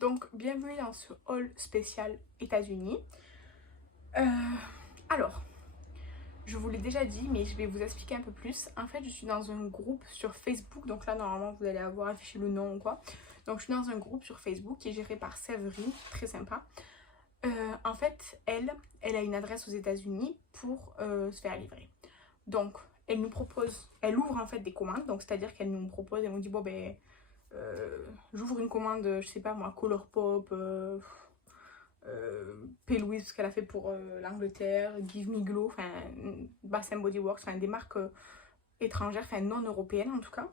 Donc, bienvenue dans ce haul spécial États-Unis. Alors, je vous l'ai déjà dit, mais je vais vous expliquer un peu plus. En fait, je suis dans un groupe sur Facebook. Donc là, normalement, vous allez avoir affiché le nom ou quoi. Donc, je suis dans un groupe sur Facebook qui est géré par Séverine, très sympa. En fait, elle a une adresse aux États-Unis pour se faire livrer. Donc, elle nous propose, elle ouvre en fait des commandes. Donc, c'est-à-dire qu'elle nous propose, elle nous dit, bon, ben, j'ouvre une commande, je sais pas moi, Colourpop, P. Louise, parce qu'elle a fait pour l'Angleterre, Give Me Glow, enfin, Bath Body Works, enfin, des marques étrangères, enfin, non européennes en tout cas.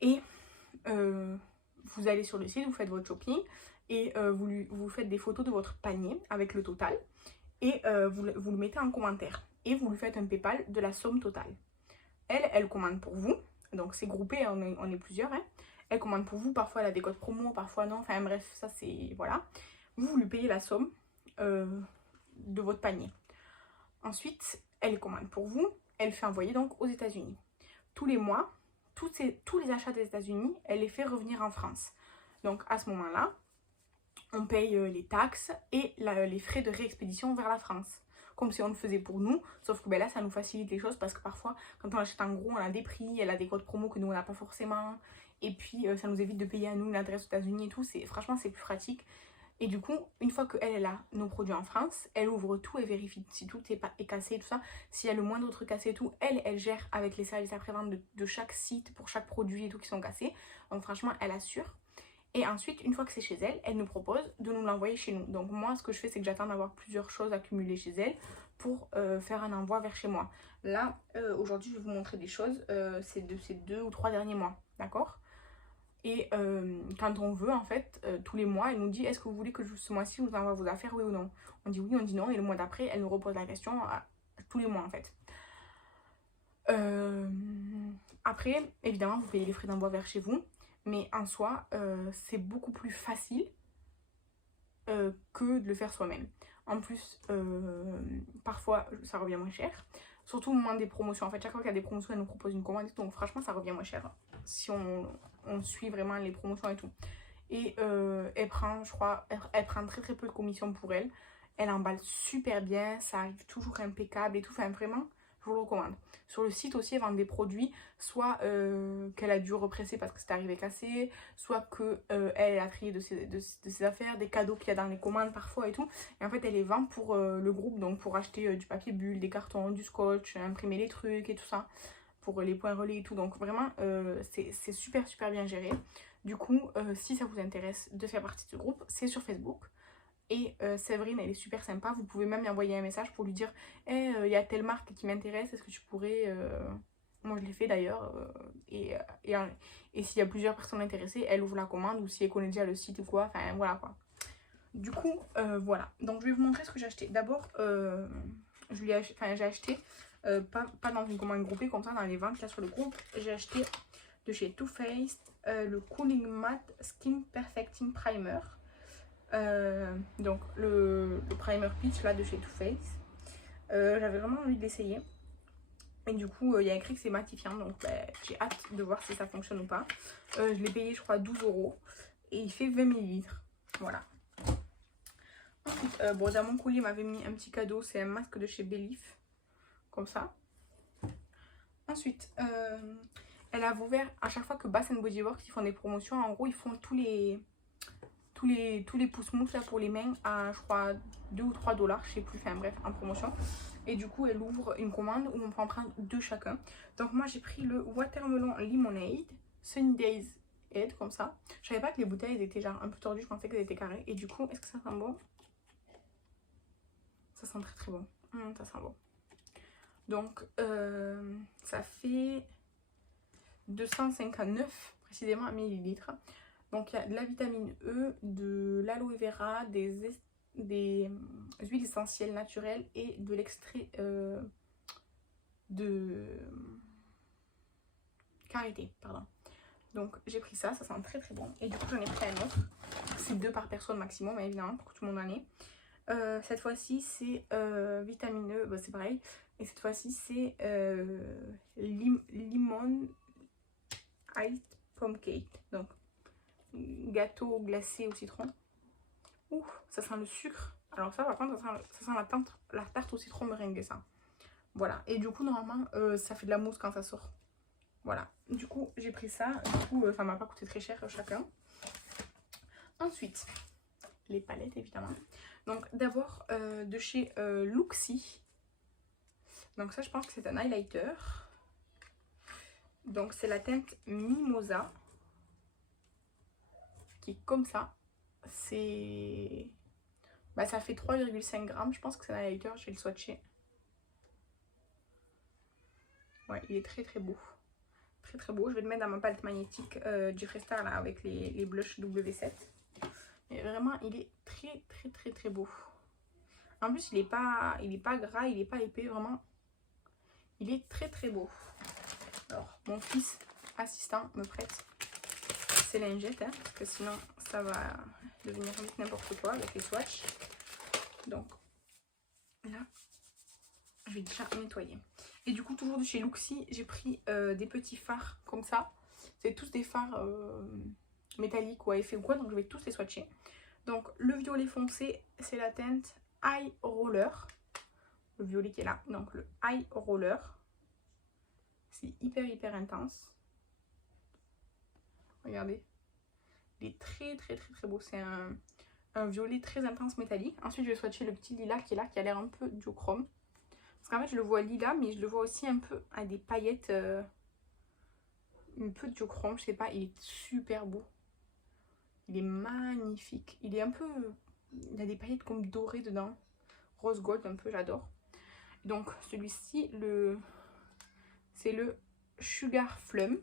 Et vous allez sur le site, vous faites votre shopping et vous faites des photos de votre panier avec le total et vous le mettez en commentaire et vous lui faites un PayPal de la somme totale. Elle commande pour vous, donc c'est groupé, on est plusieurs, hein. Elle commande pour vous, parfois elle a des codes promo, parfois non, enfin bref, ça c'est, voilà. Vous lui payez la somme de votre panier. Ensuite, elle commande pour vous, elle fait envoyer donc aux États-Unis. Tous les mois, tous les achats des États-Unis, elle les fait revenir en France. Donc à ce moment-là, on paye les taxes et les frais de réexpédition vers la France. Comme si on le faisait pour nous, sauf que ben là ça nous facilite les choses parce que parfois quand on achète en gros on a des prix, elle a des codes promo que nous on n'a pas forcément, et puis ça nous évite de payer à nous l'adresse aux États-Unis et tout, franchement c'est plus pratique. Et du coup, une fois qu'elle a nos produits en France, elle ouvre tout et vérifie si tout est cassé et tout ça. S'il y a le moindre truc cassé et tout, elle gère avec les services après-vente de chaque site pour chaque produit et tout qui sont cassés. Donc franchement, elle assure. Et ensuite, une fois que c'est chez elle, elle nous propose de nous l'envoyer chez nous. Donc moi, ce que je fais, c'est que j'attends d'avoir plusieurs choses accumulées chez elle pour faire un envoi vers chez moi. Là, aujourd'hui, je vais vous montrer des choses. C'est de ces 2 ou 3 derniers mois, d'accord? Et quand on veut, en fait, tous les mois, elle nous dit, est-ce que vous voulez que ce mois-ci, je vous envoie vos affaires, oui ou non? On dit oui, on dit non. Et le mois d'après, elle nous repose la question tous les mois, en fait. Après, évidemment, vous payez les frais d'envoi vers chez vous. Mais en soi, c'est beaucoup plus facile que de le faire soi-même. En plus, parfois, ça revient moins cher. Surtout au moment des promotions. En fait, chaque fois qu'il y a des promotions, elle nous propose une commande. Donc franchement, ça revient moins cher si on suit vraiment les promotions et tout. Et elle prend, je crois, elle prend très très peu de commission pour elle. Elle emballe super bien, ça arrive toujours impeccable et tout. Enfin, vraiment, je vous le recommande. Sur le site aussi, elle vend des produits, soit qu'elle a dû represser parce que c'est arrivé cassé, soit qu'elle a trié de ses affaires, des cadeaux qu'il y a dans les commandes parfois et tout. Et en fait, elle les vend pour le groupe, donc pour acheter du papier bulle, des cartons, du scotch, imprimer les trucs et tout ça, pour les points relais et tout. Donc vraiment, c'est super super bien géré. Du coup, si ça vous intéresse de faire partie de ce groupe, c'est sur Facebook. Et Séverine, elle est super sympa. Vous pouvez même lui envoyer un message pour lui dire hey, il y a telle marque qui m'intéresse, est-ce que tu pourrais. Moi, je l'ai fait d'ailleurs. Et s'il y a plusieurs personnes intéressées, elle ouvre la commande ou si elle connaît déjà le site ou quoi. Enfin, voilà quoi. Du coup, voilà. Donc, je vais vous montrer ce que j'ai acheté. D'abord, j'ai acheté, pas dans une commande groupée comme ça, dans les ventes là sur le groupe. J'ai acheté de chez Too Faced le Cooling Matte Skin Perfecting Primer. Donc le primer peach là de chez Too Faced, j'avais vraiment envie de l'essayer et du coup il y a écrit que c'est matifiant, donc j'ai hâte de voir si ça fonctionne ou pas. Je l'ai payé je crois 12 € et il fait 20 ml, voilà. Ensuite bon, dans mon colis il m'avait mis un petit cadeau, c'est un masque de chez Belif, comme ça. Ensuite elle a ouvert à chaque fois que Bath Body Works ils font des promotions, en gros ils font tous les pouces mousse là pour les mains à je crois 2 ou 3 $, je sais plus, enfin bref, en promotion. Et du coup elle ouvre une commande où on peut en prendre 2 chacun. Donc moi j'ai pris le Watermelon Lemonade Sunny Days Head, comme ça. Je savais pas que les bouteilles elles étaient genre un peu tordues, je pensais qu'elles étaient carrées. Et du coup, est-ce que ça sent bon? Ça sent très très bon. Ça sent bon. Donc ça fait 259 précisément millilitres. Donc il y a de la vitamine E, de l'aloe vera, des huiles essentielles naturelles et de l'extrait de karité, pardon. Donc j'ai pris ça, ça sent très très bon. Et du coup j'en ai pris un autre. C'est 2 par personne maximum, évidemment, pour que tout le monde en ait. Cette fois-ci c'est vitamine E, bah, c'est pareil. Et cette fois-ci c'est limon iced plum cake. Donc gâteau glacé au citron. Ouh, ça sent le sucre. Alors ça, par contre, ça sent la tarte au citron meringuée, ça. Voilà. Et du coup, normalement, ça fait de la mousse quand ça sort. Voilà. Du coup, j'ai pris ça. Du coup, ça m'a pas coûté très cher chacun. Ensuite, les palettes, évidemment. Donc, d'abord, de chez Luxie. Donc ça, je pense que c'est un highlighter. Donc, c'est la teinte Mimosa. Qui est comme ça. C'est... Bah, ça fait 3,5 grammes. Je pense que c'est un highlighter. Je vais le swatcher. Ouais, il est très très beau. Très très beau. Je vais le mettre dans ma palette magnétique Jeffree Star là, avec les blushs W7. Mais vraiment, il est très très très très beau. En plus, il est pas gras, il est pas épais, vraiment. Il est très très beau. Alors, mon fils assistant me prête ses lingettes, hein, parce que sinon, ça va devenir vite n'importe quoi avec les swatchs. Donc, là, je vais déjà nettoyer. Et du coup, toujours de chez Luxie, j'ai pris des petits fards comme ça. C'est tous des fards métalliques ou à effet ou quoi, donc je vais tous les swatcher. Donc, le violet foncé, c'est la teinte Eye Roller. Le violet qui est là, donc le Eye Roller. C'est hyper intense. Regardez. Il est très très très très beau. C'est un violet très intense métallique. Ensuite, je vais swatcher le petit lilas qui est là, qui a l'air un peu duochrome. Parce qu'en fait, je le vois lilas, mais je le vois aussi un peu à des paillettes. Un peu duochrome, je sais pas. Il est super beau. Il est magnifique. Il est un peu... Il a des paillettes comme dorées dedans. Rose gold un peu, j'adore. Donc, celui-ci, c'est le Sugar Plum.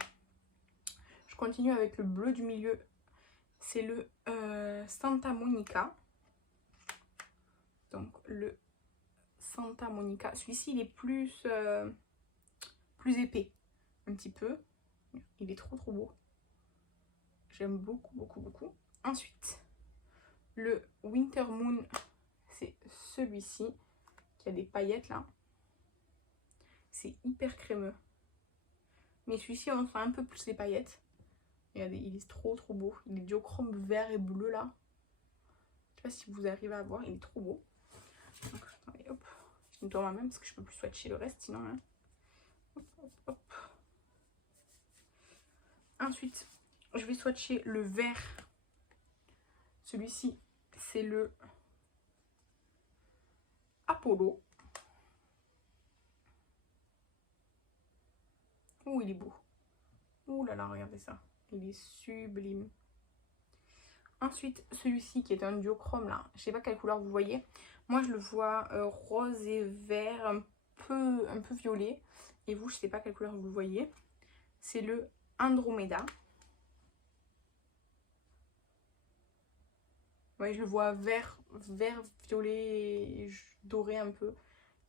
Je continue avec le bleu du milieu. C'est le Santa Monica. Donc, le Santa Monica. Celui-ci, il est plus épais. Un petit peu. Il est trop beau. J'aime beaucoup. Ensuite, le Winter Moon, c'est celui-ci. Qui a des paillettes là. C'est hyper crémeux. Mais celui-ci, on sent un peu plus les paillettes. Regardez, il est trop beau. Il est duochrome vert et bleu là. Je sais pas si vous arrivez à voir, il est trop beau. Donc, attendez, hop. Je nettoie moi-même parce que je peux plus swatcher le reste sinon. Hein. Hop. Ensuite, je vais swatcher le vert. Celui-ci, c'est le Apollo. Oh, il est beau. Oh là là, regardez ça. Il est sublime. Ensuite, celui-ci qui est un duochrome là. Je sais pas quelle couleur vous voyez. Moi, je le vois rose et vert, un peu violet. Et vous, je sais pas quelle couleur vous le voyez. C'est le Andromeda. Ouais, je le vois vert, violet, doré un peu.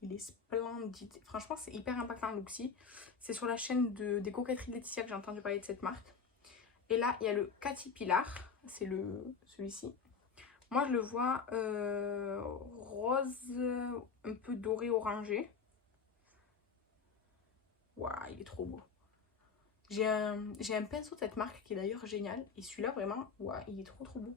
Il est splendide. Franchement, c'est hyper impactant le Luxie. C'est sur la chaîne des coquetteries de Laetitia que j'ai entendu parler de cette marque. Et là, il y a le Caterpillar. C'est celui-ci. Moi, je le vois rose, un peu doré, orangé. Waouh, il est trop beau. J'ai un pinceau de cette marque qui est d'ailleurs génial. Et celui-là, vraiment, waouh, il est trop beau.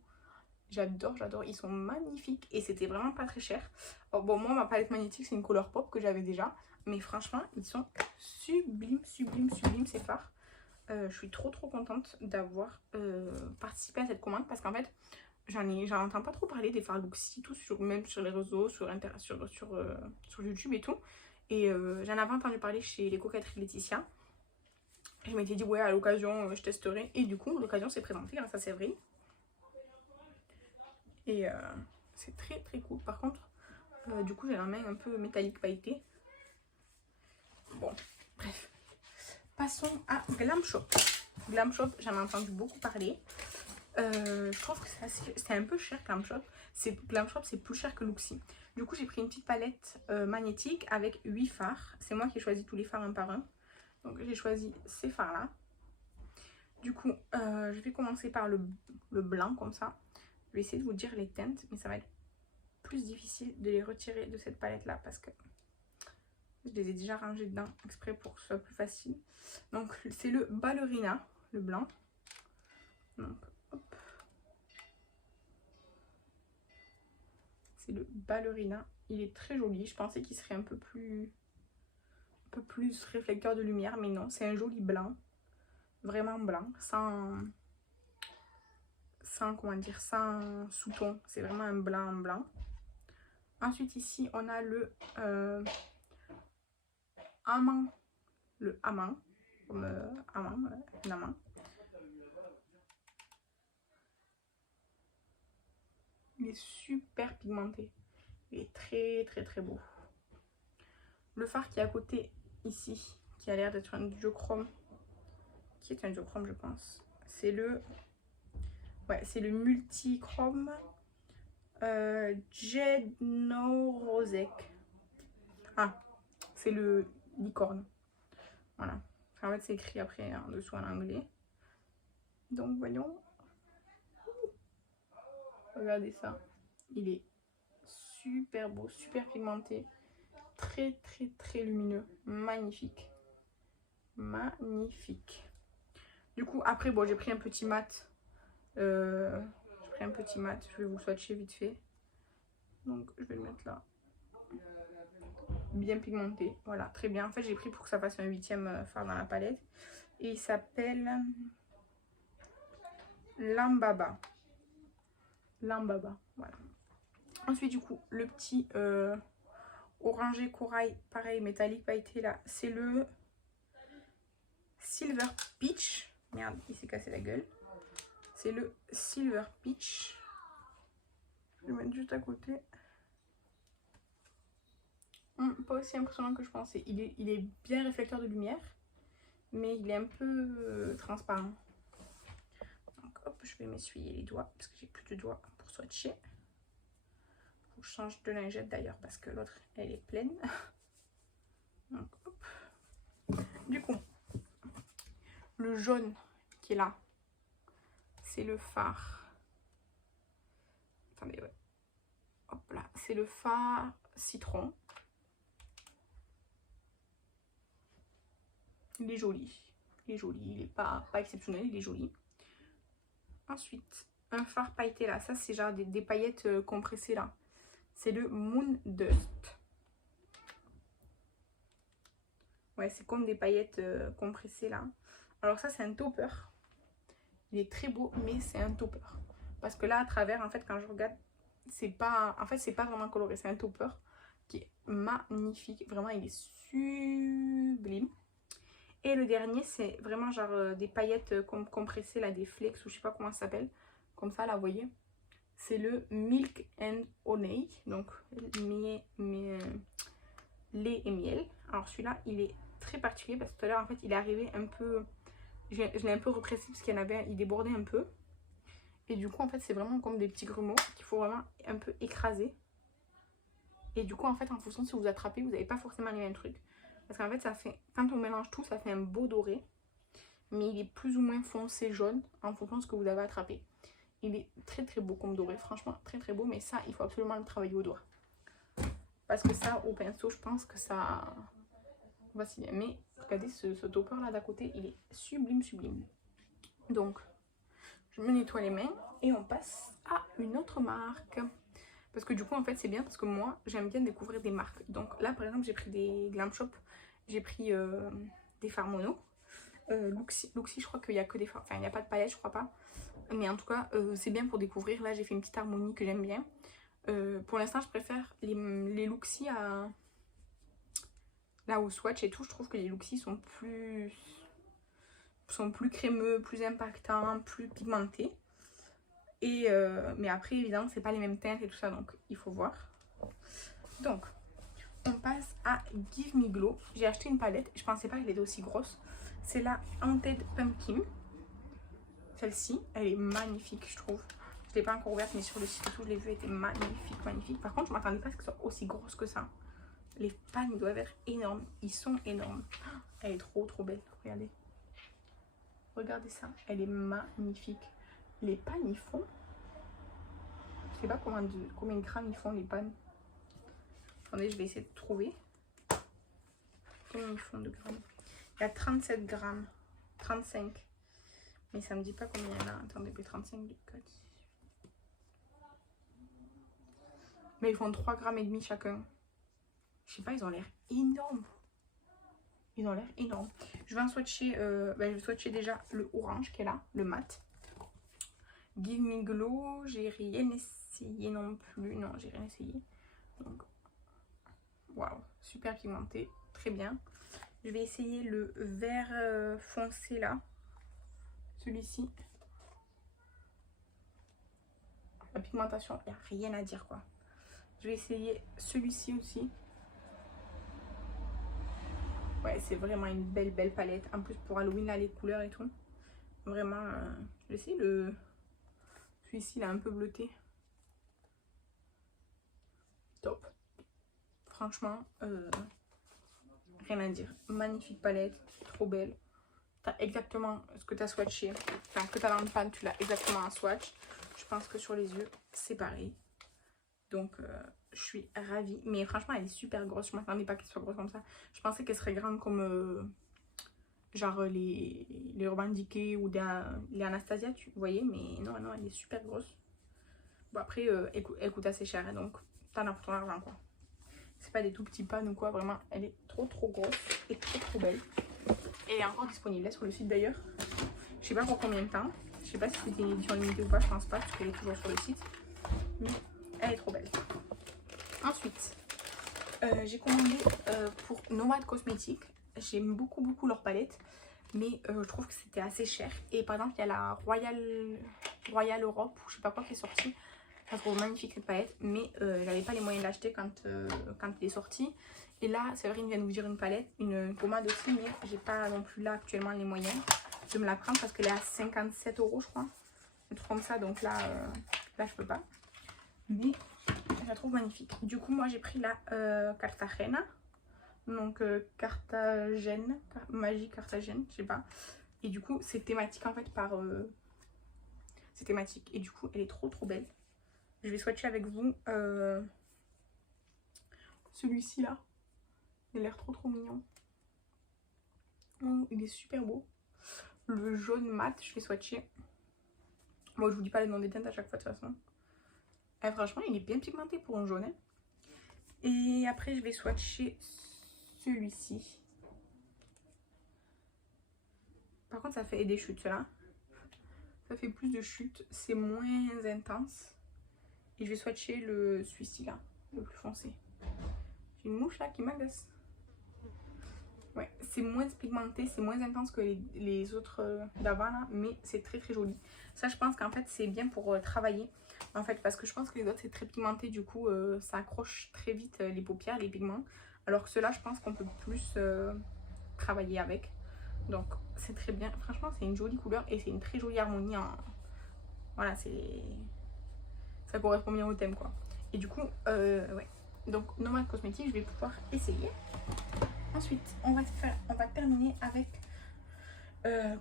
J'adore. Ils sont magnifiques. Et c'était vraiment pas très cher. Oh, bon, moi, ma palette magnétique, c'est une couleur pop que j'avais déjà. Mais franchement, ils sont sublimes ces fards. Je suis trop contente d'avoir participé à cette commande. Parce qu'en fait, j'en entends pas trop parler des fards Luxie, même sur les réseaux, sur YouTube et tout. Et j'en avais entendu parler chez les coquetteries Laetitia. Je m'étais dit, ouais, à l'occasion, je testerai. Et du coup, l'occasion s'est présentée grâce à Séverine. Et c'est très cool. Par contre, du coup, j'ai la main un peu métallique pailletée. Bon, bref. Passons à Glam Shop. Glam Shop, j'en ai entendu beaucoup parler. Je trouve que c'est un peu cher Glam Shop. Glam Shop, c'est plus cher que Luxie. Du coup, j'ai pris une petite palette magnétique avec 8 fards. C'est moi qui ai choisi tous les fards un par un. Donc, j'ai choisi ces fards-là. Du coup, je vais commencer par le blanc, comme ça. Je vais essayer de vous dire les teintes, mais ça va être plus difficile de les retirer de cette palette-là parce que je les ai déjà rangées dedans exprès pour que ce soit plus facile. Donc, c'est le Ballerina, le blanc. Donc, hop. c'est le Ballerina. Il est très joli. Je pensais qu'il serait un peu plus réflecteur de lumière, mais non, c'est un joli blanc. Vraiment blanc, sans comment dire, sans sous-ton. C'est vraiment un blanc. Ensuite, ici, on a le amant. Le amant. Comme amant, un amant. Il est super pigmenté. Il est très beau. Le fard qui est à côté, ici, qui a l'air d'être un duochrome. Qui est un duochrome, je pense. C'est le... Ouais, c'est le multichrome Jednorosek. Ah, c'est le licorne. Voilà. En fait, c'est écrit après en dessous en anglais. Donc, voyons. Regardez ça. Il est super beau, super pigmenté. Très lumineux. Magnifique. Magnifique. Du coup, après, bon, j'ai pris un petit mat. Je vais vous swatcher vite fait. Donc, je vais le mettre là. Bien pigmenté. Voilà, très bien. En fait, j'ai pris pour que ça fasse un 8e fard dans la palette. Et il s'appelle Lambaba. Lambaba, voilà. Ensuite, du coup, le petit orangé corail, pareil, métallique pailleté là, c'est le Silver Peach. Merde, il s'est cassé la gueule. C'est le Silver Peach. Je vais le mettre juste à côté. Pas aussi impressionnant que je pensais. Il est bien réflecteur de lumière, mais il est un peu transparent. Donc hop, je vais m'essuyer les doigts parce que j'ai plus de doigts pour swatcher. Faut que je change de lingette d'ailleurs parce que l'autre elle est pleine. Donc hop. Du coup, le jaune qui est là, c'est le fard. Attendez, ouais. Hop là, c'est le fard citron. Il est joli. Il est joli. Il n'est pas exceptionnel, il est joli. Ensuite, un fard pailleté là. Ça, c'est genre des paillettes compressées là. C'est le Moon Dust. Ouais, c'est comme des paillettes compressées là. Alors ça, c'est un topper. Il est très beau, mais c'est un topper. Parce que là, à travers, en fait, quand je regarde, c'est pas... En fait, c'est pas vraiment coloré. C'est un topper qui est magnifique. Vraiment, il est sublime. Et le dernier, c'est vraiment genre des paillettes compressées, là, des flex, ou je sais pas comment ça s'appelle. Comme ça, là, vous voyez. C'est le Milk and Honey. Donc, lait et miel. Alors, celui-là, il est très particulier parce que tout à l'heure, en fait, il est arrivé un peu... Je l'ai un peu repressé parce qu'il y en avait, il débordait un peu. Et du coup, en fait, c'est vraiment comme des petits grumeaux qu'il faut vraiment un peu écraser. Et du coup, en fait, en fonction de si vous attrapez, vous n'avez pas forcément les mêmes trucs. Parce qu'en fait, ça fait, quand on mélange tout, ça fait un beau doré. Mais il est plus ou moins foncé jaune en fonction de ce que vous avez attrapé. Il est très beau comme doré, franchement, très beau. Mais ça, il faut absolument le travailler au doigt. Parce que ça, au pinceau, je pense que ça... Voici. Mais regardez, ce topper là d'à côté, il est sublime. Donc, je me nettoie les mains et on passe à une autre marque. Parce que du coup, en fait, c'est bien parce que moi, j'aime bien découvrir des marques. Donc là, par exemple, j'ai pris des Glam Shop. J'ai pris des fards mono. Luxi, je crois qu'il n'y a que des fards. Enfin, il n'y a pas de paillettes, je crois pas. Mais en tout cas, c'est bien pour découvrir. Là, j'ai fait une petite harmonie que j'aime bien. Pour l'instant, je préfère les Luxi à... Là, au swatch et tout, je trouve que les Luxi sont plus crémeux, plus impactants, plus pigmentés. Et mais après, évidemment, c'est pas les mêmes teintes et tout ça, donc il faut voir. Donc, on passe à Give Me Glow. J'ai acheté une palette, je pensais pas qu'elle était aussi grosse. C'est la Haunted Pumpkin. Celle-ci, elle est magnifique, je trouve. Je l'ai pas encore ouverte, mais sur le site et tout, je l'ai vue, elle était magnifique. Par contre, je m'attendais pas à ce qu'elle soit aussi grosse que ça. Les pannes, ils doivent être énormes. Ils sont énormes. Elle est trop belle, regardez. Regardez ça, elle est magnifique. Les pannes, ils font... Je sais pas combien de grammes ils font les pannes. Attendez, je vais essayer de trouver. Combien ils font de grammes? Il y a 37 grammes. 35. Mais ça me dit pas combien il y en a. Attendez, puis 35 du code. Mais ils font 3,5 grammes chacun. Je sais pas, ils ont l'air énormes. Ils ont l'air énormes. Je vais en swatcher, je vais swatcher déjà le orange qui est là, le mat. Give Me Glow, j'ai rien essayé non plus. Non, j'ai rien essayé. Donc, waouh, super pigmenté, très bien. Je vais essayer le vert foncé là. Celui-ci. La pigmentation, il n'y a rien à dire quoi. Je vais essayer celui-ci aussi. Ouais, c'est vraiment une belle palette. En plus pour Halloween là, les couleurs et tout. Vraiment, je vais essayer le... Celui-ci, il est un peu bleuté. Top. Franchement, rien à dire. Magnifique palette, trop belle. T'as exactement ce que t'as swatché. Enfin, que t'as dans le pan, tu l'as exactement en swatch. Je pense que sur les yeux, c'est pareil. Donc, je suis ravie. Mais franchement, elle est super grosse. Je ne m'attendais pas qu'elle soit grosse comme ça. Je pensais qu'elle serait grande comme genre les Urban Decay ou les Anastasia, tu voyais. Mais non, elle est super grosse. Bon, après, elle coûte assez cher. Hein, donc, t'en as pour ton argent, quoi. C'est pas des tout petits pans ou quoi. Vraiment, elle est trop grosse et trop belle. Et elle est encore disponible là, sur le site d'ailleurs. Je sais pas pour combien de temps. Je sais pas si c'était une édition limitée ou pas. Je pense pas, parce qu'elle est toujours sur le site. Mais elle est trop belle. Ensuite, j'ai commandé pour Nomad Cosmetics. J'aime beaucoup leur palette, mais je trouve que c'était assez cher. Et par exemple, il y a la Royal Europe, ou je sais pas quoi, qui est sortie. Je la trouve magnifique cette palette, mais j'avais pas les moyens de l'acheter quand il est sorti. Et là, Séverine vient de vous dire une palette, une pommade aussi, mais j'ai pas non plus là actuellement les moyens de me la prendre parce qu'elle est à 57 €, je crois. Un truc comme ça, donc là je peux pas. Mais je la trouve magnifique. Du coup, moi j'ai pris la Cartagena. Donc Carthagène, Magie Carthagène, je sais pas. Et du coup, c'est thématique en fait par... c'est thématique. Et du coup, elle est trop belle. Je vais swatcher avec vous celui-ci là. Il a l'air trop mignon. Oh, il est super beau. Le jaune mat, je vais swatcher. Bon, je vous dis pas le nom des teintes à chaque fois de toute façon. Et franchement, il est bien pigmenté pour un jaune. Hein. Et après, je vais swatcher celui-ci. Par contre, ça fait des chutes, cela. Ça fait plus de chutes. C'est moins intense. Et je vais swatcher celui-ci là, le plus foncé. J'ai une mouche là qui m'agace. Ouais, c'est moins pigmenté, c'est moins intense que les autres d'avant là, mais c'est très joli. Ça, je pense qu'en fait, c'est bien pour travailler. En fait, parce que je pense que les autres, c'est très pigmenté, du coup, ça accroche très vite les paupières, les pigments. Alors que ceux-là, je pense qu'on peut plus travailler avec. Donc, c'est très bien. Franchement, c'est une jolie couleur et c'est une très jolie harmonie. Voilà, ça correspond bien au thème, quoi. Et du coup, ouais. Donc, Nomad Cosmetics, je vais pouvoir essayer. Ensuite, on va terminer avec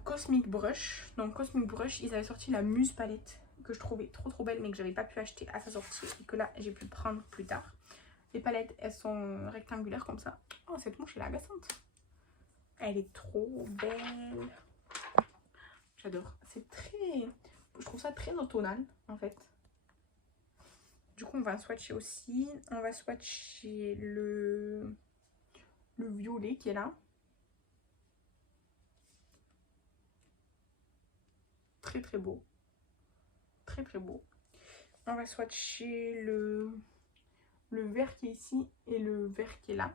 Cosmic Brush. Donc Cosmic Brush, ils avaient sorti la Muse palette que je trouvais trop belle, mais que j'avais pas pu acheter à sa sortie et que là j'ai pu prendre plus tard. Les palettes, elles sont rectangulaires comme ça. Oh, cette mouche elle est agaçante. Elle est trop belle. J'adore. C'est très... Je trouve ça très automnal en fait. Du coup, on va swatcher aussi. On va swatcher le violet qui est là. Très beau. Très beau. On va swatcher le vert qui est ici et le vert qui est là.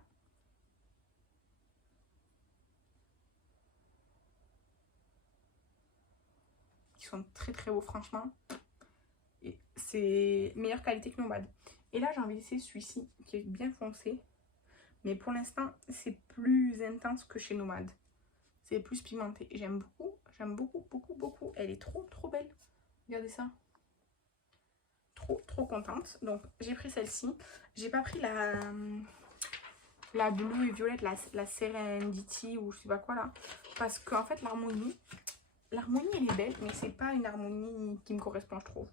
Ils sont très beaux franchement. Et c'est meilleure qualité que Nomad. Et là j'ai envie d'essayer celui-ci qui est bien foncé. Mais pour l'instant c'est plus intense que chez Nomad. C'est plus pigmenté. J'aime beaucoup. Elle est trop belle. Regardez ça. Trop contente. Donc j'ai pris celle-ci. J'ai pas pris la bleue et violette, la Serendipity ou je sais pas quoi là. Parce qu'en fait l'harmonie elle est belle, mais c'est pas une harmonie qui me correspond, je trouve.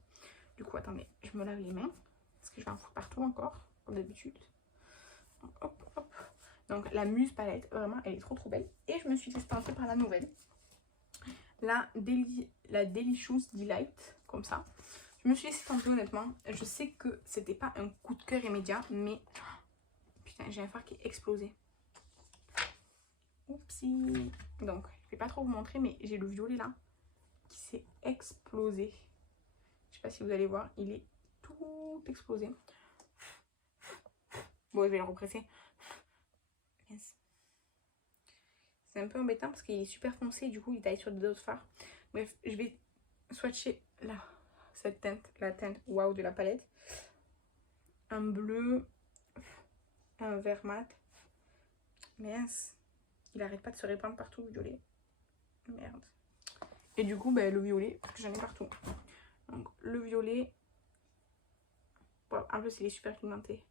Du coup, attendez, je me lave les mains. Parce que je vais en foutre partout encore, comme d'habitude. Hop. Donc la Muse palette, vraiment, elle est trop belle. Et je me suis dispensée par la nouvelle. La Delicious Delight, comme ça. Je me suis laissée tenter honnêtement. Je sais que c'était pas un coup de cœur immédiat, mais putain, j'ai un phare qui est explosé. Oupsie. Donc, je vais pas trop vous montrer, mais j'ai le violet là qui s'est explosé. Je sais pas si vous allez voir, il est tout explosé. Bon, je vais le represser. Yes. C'est un peu embêtant parce qu'il est super foncé, du coup il taille sur d'autres fards. Bref, je vais swatcher là, cette teinte, la teinte waouh de la palette. Un bleu, un vert mat. Mince, il arrête pas de se répandre partout le violet. Merde. Et du coup, ben, le violet, parce que j'en ai partout. Donc le violet, bon, en plus il est super pigmenté.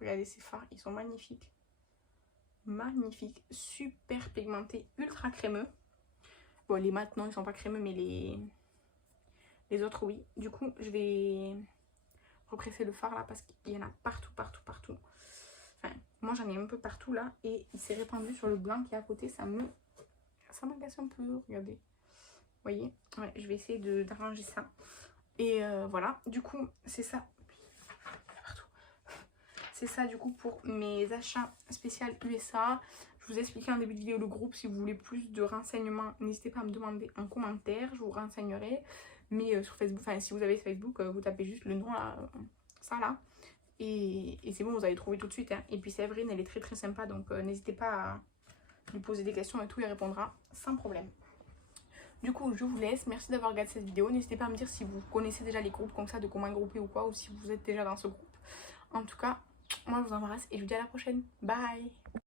Regardez ces fards, ils sont magnifiques. Magnifiques, super pigmentés, ultra crémeux. Bon, les mat, non, ils sont pas crémeux, mais les autres, oui. Du coup, je vais represser le fard là parce qu'il y en a partout, partout, partout. Enfin, moi j'en ai un peu partout là et il s'est répandu sur le blanc qui est à côté. Ça m'agace un peu, regardez. Vous voyez, ouais, je vais essayer d'arranger ça. Et voilà, du coup, c'est ça. C'est ça du coup pour mes achats spéciaux USA. Je vous ai expliqué en début de vidéo le groupe. Si vous voulez plus de renseignements, n'hésitez pas à me demander en commentaire. Je vous renseignerai. Mais sur Facebook, enfin si vous avez Facebook, vous tapez juste le nom là, ça là. Et c'est bon, vous allez trouver tout de suite. Hein. Et puis Séverine, elle est très très sympa. Donc n'hésitez pas à lui poser des questions et tout. Il répondra sans problème. Du coup, je vous laisse. Merci d'avoir regardé cette vidéo. N'hésitez pas à me dire si vous connaissez déjà les groupes comme ça, de comment grouper ou quoi. Ou si vous êtes déjà dans ce groupe. En tout cas, moi je vous embrasse et je vous dis à la prochaine. Bye!